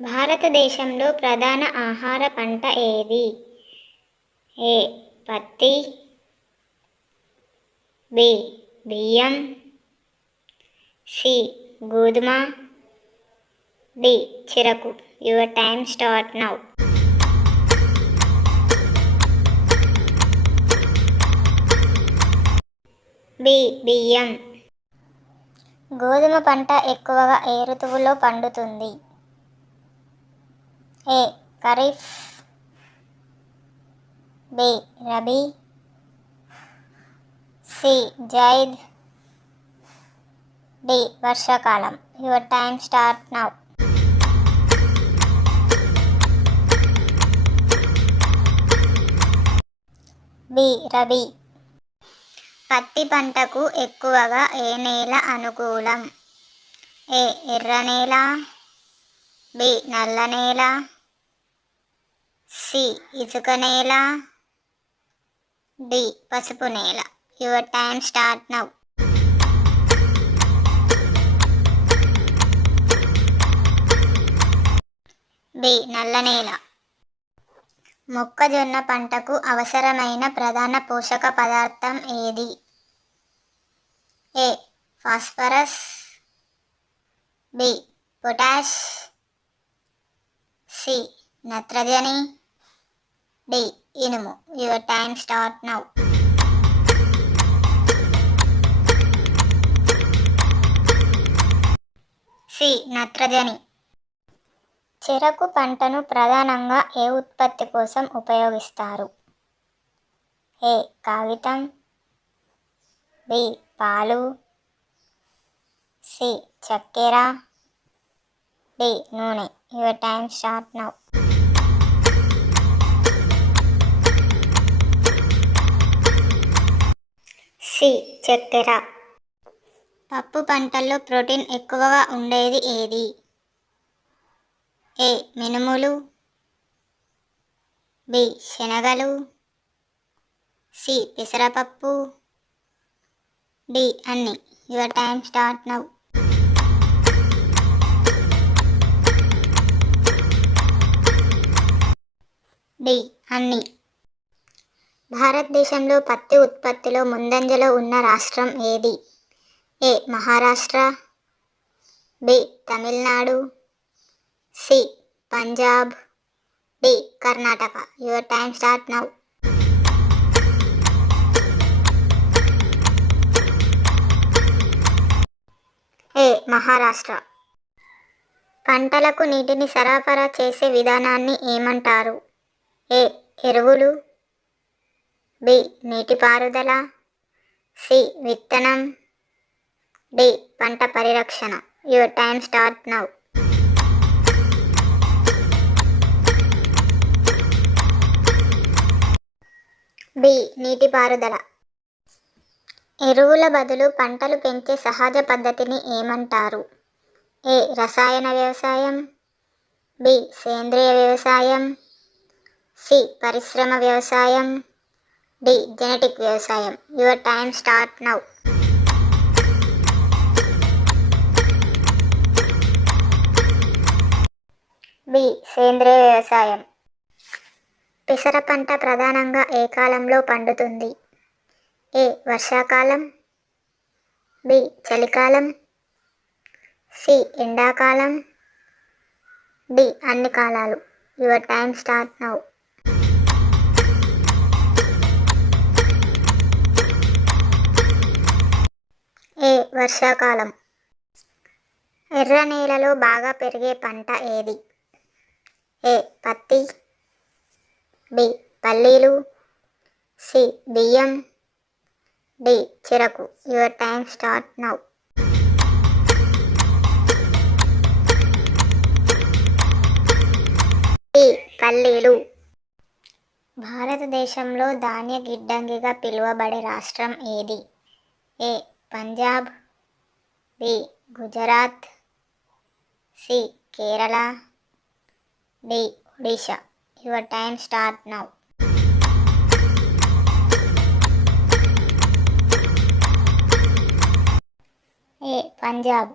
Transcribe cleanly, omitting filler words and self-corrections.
భారతదేశంలో ప్రధాన ఆహార పంట ఏది? ఏ పత్తి, బి బియ్యం, సి గోధుమ, డి చెరకు. Your time start now. B బియ్యం. గోధుమ పంట ఎక్కువగా ఏ ఋతువులో పండుతుంది? A kharif, B rabi, C zaid, D వర్షాకాలం. Your time start now. B rabi. పత్తి పంటకు ఎక్కువగా ఏ నేల అనుకూలం? ఏ ఎర్ర నేల, బి నల్ల నేల, సి ఇసుక నేల, డి పసుపు నేల. Your time start now. B నల్ల నేల. మొక్కజొన్న పంటకు అవసరమైన ప్రధాన పోషక పదార్థం ఏది? A phosphorus, B potash, C నత్రజని, డి ఇనుము. Your time start now. C నత్రజని. చెరకు పంటను ప్రధానంగా ఏ ఉత్పత్తి కోసం ఉపయోగిస్తారు? ఏ కాగితం, బి పాలు, సి చక్కెర, డి నూనె. Your time start now. C చక్కెర. పప్పు పంటల్లో ప్రోటీన్ ఎక్కువగా ఉండేది ఏది? ఏ మినుములు, బి శనగలు, సి పెసరపప్పు, డి అన్ని. Your time start now. D అన్ని. భారతదేశంలో పత్తి ఉత్పత్తిలో ముందంజలో ఉన్న రాష్ట్రం ఏది? A Maharashtra, B Tamil Nadu, C Punjab, D Karnataka. Your time start now. A Maharashtra. పంటలకు నీటిని సరఫరా చేసే విధానాన్ని ఏమంటారు? ఏ ఎరువులు, బి నీటిపారుదల, సి విత్తనం, డి పంట పరిరక్షణ. Your time start now. B నీటిపారుదల. ఎరువుల బదులు పంటలు పెంచే సహజ పద్ధతిని ఏమంటారు? ఏ రసాయన వ్యవసాయం, బి సేంద్రియ వ్యవసాయం, సి పరిశ్రమ వ్యవసాయం, డి జెనెటిక్ వ్యవసాయం. Your time start now. B సేంద్రియ వ్యవసాయం. పెసర పంట ప్రధానంగా ఏ కాలంలో పండుతుంది? ఏ వర్షాకాలం, బి చలికాలం, సి ఎండాకాలం, డి అన్ని కాలాలు. Your time start now. A వర్షాకాలం. ఎర్ర నేలలో బాగా పెరిగే పంట ఏది? ఏ పత్తి, బి పల్లీలు, సి బియ్యం, డి చెరకు. Your time start now. B పల్లీలు. భారతదేశంలో ధాన్య గిడ్డంగిగా పిలువబడే రాష్ట్రం ఏది? A Punjab, B Gujarat, C Kerala, D Odisha. Your time start now. A Punjab.